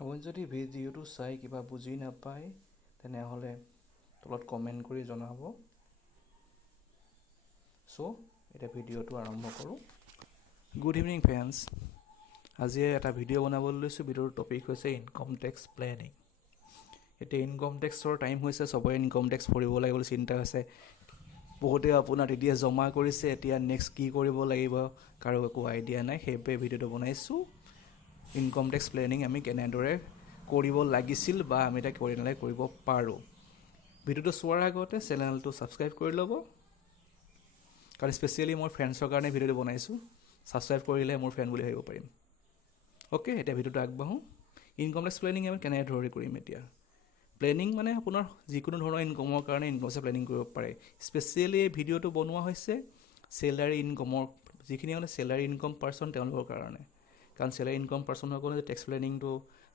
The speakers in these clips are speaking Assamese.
আপুনি যদি ভিডিঅ'টো চাই কিবা বুজি নাপায় তেনেহ'লে তলত কমেণ্ট কৰি জনাব। চ' এতিয়া ভিডিঅ'টো আৰম্ভ কৰোঁ। Good evening friends. আজি এটা ভিডিঅ' বনাবলৈ লৈছোঁ। ভিডিঅ'ৰ টপিক হৈছে ইনকম টেক্স প্লেনিং। এতিয়া ইনকম টেক্সৰ টাইম হৈছে, চবৰে ইনকম টেক্স ভৰিব লাগিব বুলি চিন্তা হৈছে। বহুতে আপোনাৰ তেতিয়া জমা কৰিছে, এতিয়া নেক্সট কি কৰিব লাগিব কাৰো একো আইডিয়া নাই। সেইবাবে ভিডিঅ'টো বনাইছোঁ। ইনকম টেক্স প্লেনিং আমি কেনেদৰে কৰিব লাগিছিল বা আমি এতিয়া কেনেদৰে কৰিব পাৰোঁ। ভিডিঅ'টো চোৱাৰ আগতে চেনেলটো ছাবস্ক্ৰাইব কৰি ল'ব, কাৰণ স্পেচিয়েলি মোৰ ফ্ৰেণ্ডছৰ কাৰণে ভিডিঅ'টো বনাইছোঁ। ছাবস্ক্ৰাইব কৰিলে মোৰ ফ্ৰেণ্ড বুলি ভাবিব পাৰিম। অ'কে, এতিয়া ভিডিঅ'টো আগবাঢ়োঁ। ইনকম টেক্স প্লেনিং আমি কেনেদৰে কৰিম এতিয়া। প্লেনিং মানে আপোনাৰ যিকোনো ধৰণৰ ইনকমৰ কাৰণে ইনকম টেক্স প্লেনিং কৰিব পাৰে। স্পেচিয়েলি এই ভিডিঅ'টো বনোৱা হৈছে চেলাৰী ইনকমৰ, যিখিনি মানে চেলাৰী ইনকম পাৰ্চন তেওঁলোকৰ কাৰণে। কাৰণ চেলাৰী ইনকম পাৰ্চনসকলে টেক্স প্লেনিংটো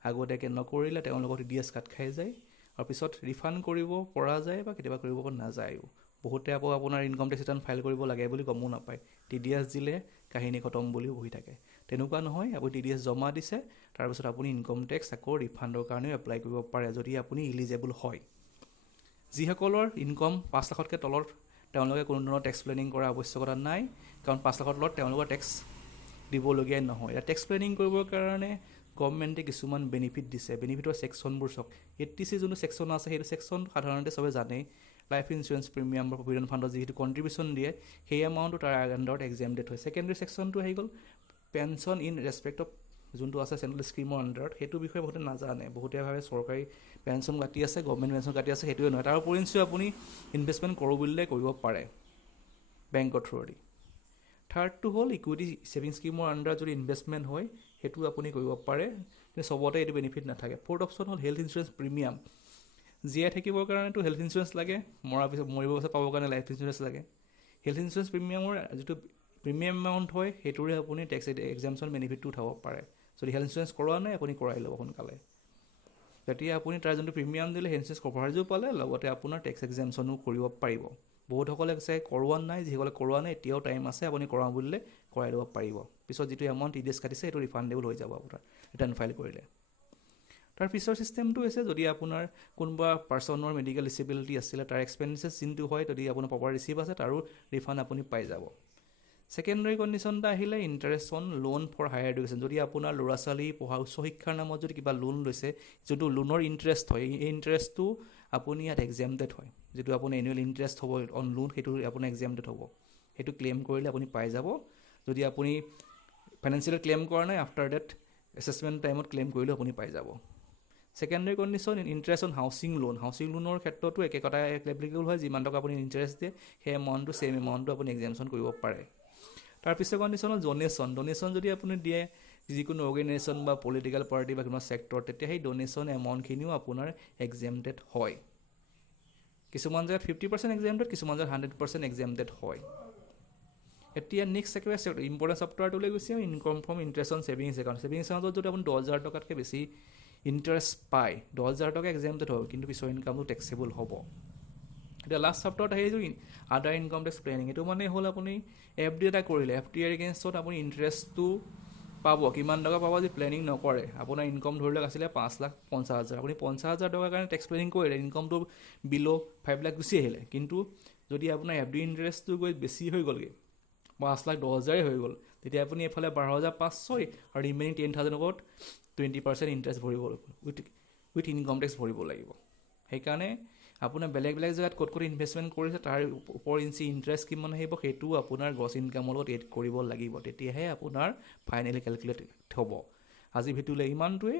আগতীয়াকৈ নকৰিলে তেওঁলোকৰ TDS কাট খাই যায় আৰু পিছত ৰিফাণ্ড কৰিব পৰা যায় বা কেতিয়াবা কৰিব পৰা নাযায়ো। বহুতে আকৌ আপোনাৰ ইনকম টেক্স ৰিটাৰ্ণ ফাইল কৰিব লাগে বুলি গমো নাপায়। TDS দিলে কাহিনী খতম বুলিও বহি থাকে। তেনেকুৱা নহয়, আপুনি TDS জমা দিছে, তাৰপিছত আপুনি ইনকম টেক্স আকৌ ৰিফাণ্ডৰ কাৰণেও এপ্লাই কৰিব পাৰে যদি আপুনি ইলিজেবল হয়। যিসকলৰ ইনকম 5 লাখতকৈ তলত তেওঁলোকে কোনো ধৰণৰ টেক্স প্লেনিং কৰাৰ আৱশ্যকতা নাই, কাৰণ 5 লাখৰ তলত তেওঁলোকৰ টেক্স দিবলগীয়া নহয়। এতিয়া টেক্স প্লেনিং কৰিবৰ কাৰণে গভৰ্ণমেণ্টে কিছুমান বেনিফিট দিছে। বেনিফিটৰ ছেকশ্যনবোৰ চাওক। 80C যোনটো ছেকশ্যন আছে সেইটো ছেকশ্যন সাধাৰণতে চবে জানেই। লাইফ ইঞ্চুৰেঞ্চ প্ৰিমিয়াম বা প্ৰভিডেণ্ট ফাণ্ডত যিটো কণ্ট্ৰিবিউশ্যন দিয়ে সেই এমাউণ্টটো তাৰ আণ্ডাৰত এক্সামটেড হয়। ছেকেণ্ডেৰী ছেকশ্যনটো আহি গ'ল পেঞ্চন ইন ৰেচপেক্ট অফ যোনটো আছে চেণ্ট্ৰেল স্কিমৰ আণ্ডাৰত। সেইটো বিষয়ে বহুতে নাজানে। বহুতে ভাবে চৰকাৰী পেঞ্চন কাটি আছে, গভৰ্ণমেণ্ট পেঞ্চন কাটি আছে, সেইটোৱে নহয়। তাৰ উপৰিঞ্চি আপুনি ইনভেষ্টমেণ্ট কৰোঁ বুলিলে কৰিব পাৰে বেংকৰ থ্ৰুদি। থাৰ্ডটো হ'ল ইকুইটি ছেভিং স্কিমৰ আণ্ডাৰত যদি ইনভেষ্টমেণ্ট হয় সেইটো আপুনি কৰিব পাৰে, কিন্তু চবতে এইটো বেনিফিট নাথাকে। ফ'ৰ্থ অপশ্যন হ'ল হেল্থ ইঞ্চুৰেঞ্চ প্ৰিমিয়াম। জীয়াই থাকিবৰ কাৰণেতো হেল্থ ইঞ্চুৰেঞ্চ লাগে, মৰিবৰ পাছৰ পাবৰ কাৰণে লাইফ ইঞ্চুৰেঞ্চ লাগে। হেল্থ ইঞ্চুৰেঞ্চ প্ৰিমিয়ামৰ যিটো প্ৰিমিয়াম এমাউণ্ট হয় সেইটোৰে আপুনি টেক্স এক্সামশ্যন বেনিফিটটো উঠাব পাৰে। যদি হেল্থ ইঞ্চুৰেঞ্চ কৰোৱা নাই আপুনি কৰাই ল'ব সোনকালে। তেতিয়া আপুনি তাৰ যোনটো প্ৰিমিয়াম দিলে হেল্থ ইঞ্চুৰেঞ্চ কভাৰেজো পালে, লগতে আপোনাৰ টেক্স এক্সামশ্যনো কৰিব পাৰিব। বহুতসকলে কৈছে কৰোৱা নাই, যিসকলে কৰোৱা নাই এতিয়াও টাইম আছে, আপুনি কৰাওঁ বুলিলে কৰাই ল'ব পাৰিব। পিছত যিটো এমাউণ্ট TDS কাটিছে সেইটো ৰিফাণ্ডেবল হৈ যাব আপোনাৰ ৰিটাৰ্ণ ফাইল কৰিলে। তাৰ পিছৰ ছিষ্টেমটো হৈছে যদি আপোনাৰ কোনোবা পাৰ্চনৰ মেডিকেল ডিচেবিলিটি আছিলে, তাৰ এক্সপেনচেছ যোনটো হয় যদি আপোনাৰ প্ৰপাৰ ৰিচিভ আছে তাৰো ৰিফাণ্ড আপুনি পাই যাব। ছেকেণ্ডাৰী কণ্ডিশ্যন এটা আহিলে interest on loan for higher education. যদি আপোনাৰ ল'ৰা ছোৱালী পঢ়া উচ্চ শিক্ষাৰ নামত যদি কিবা লোন লৈছে, যিটো লোনৰ ইণ্টাৰেষ্ট হয়, এই ইণ্টাৰেষ্টটো আপুনি ইয়াত এক্সামটেড হয়। যিটো আপুনি এনুৱেল ইণ্টাৰেষ্ট হ'ব অন লোন সেইটো আপোনাৰ এক্সামটেড হ'ব। সেইটো ক্লেইম কৰিলে আপুনি পাই যাব। যদি আপুনি ফাইনেন্সিয়েলি ক্লেইম কৰা নাই, আফটাৰ ডেট এছেছমেণ্ট টাইমত ক্লেইম কৰিলেও আপুনি পাই যাব। Secondary condition interest on housing loan. Housing লোনৰ ক্ষেত্ৰতো একে কথা এপ্লিকেবল হয়। যিমান টকা আপুনি ইণ্টাৰেষ্ট দিয়ে সেই এমাউণ্টটো ছেইম এমাউণ্টটো আপুনি এক্সামশ্যন কৰিব পাৰে। তাৰপিছত কণ্ডিশ্যন হ'ল ডনেশ্যন। ডনেশ্যন যদি আপুনি দিয়ে যিকোনো অৰ্গেনাইজেশ্যন বা পলিটিকেল পাৰ্টি বা কোনো ছেক্টৰ, তেতিয়া সেই ডনেশ্যন এমাউণ্টখিনিও আপোনাৰ এক্সামটেড হয়। কিছুমান জেগাত 50% এক্সামটেড, কিছুমান জেগাত 100% এক্সামটেড হয়। এতিয়া নেক্সট একেবাৰে ইম্পৰ্টেণ্ট চেপ্টাৰটোলৈ গৈছে income from interest on savings account. Savings একাউণ্টত যদি আপুনি 10,000 টকাতকৈ বেছি ইণ্টাৰেষ্ট পায়, 10,000 টকা এক্সামটেড হ'ব, কিন্তু পিছৰ ইনকামটো টেক্সেবল হ'ব। এতিয়া লাষ্ট চেপ্টাৰত আহিছোঁ আদাৰ ইনকম টেক্স প্লেনিং। এইটো মানে হ'ল আপুনি FD এটা কৰিলে, FD এগেইনষ্টত আপুনি ইণ্টাৰেষ্টটো পাব। কিমান টকা পাব যদি প্লেনিং নকৰে। আপোনাৰ ইনকম ধৰি লওক আছিলে 5,50,000, আপুনি 50,000 টকাৰ কাৰণে টেক্স প্লেনিং কৰিলে, ইনকমটো বিল' 5 লাখ গুচি আহিলে। কিন্তু যদি আপোনাৰ FD ইণ্টাৰেষ্টটো গৈ বেছি হৈ গ'লগৈ, 5,10,000 হৈ গ'ল, তেতিয়া আপুনি এইফালে 12,500 আৰু ৰিমেইনিং 10,000 ওপৰত 20% ইণ্টাৰেষ্ট ভৰিব লাগিব, উইথ ইনকম টেক্স ভৰিব লাগিব। সেইকাৰণে আপোনাৰ বেলেগ বেলেগ জেগাত ক'ত ইনভেষ্টমেণ্ট কৰিছে তাৰ ওপৰ ইণ্টাৰেষ্ট কিমান আহিব সেইটোও আপোনাৰ গ্ৰছ ইনকামৰ লগত এড কৰিব লাগিব। তেতিয়াহে আপোনাৰ ফাইনেলি কেলকুলেট হ'ব। আজি ভিডিঅ'লৈ ইমানটোৱেই।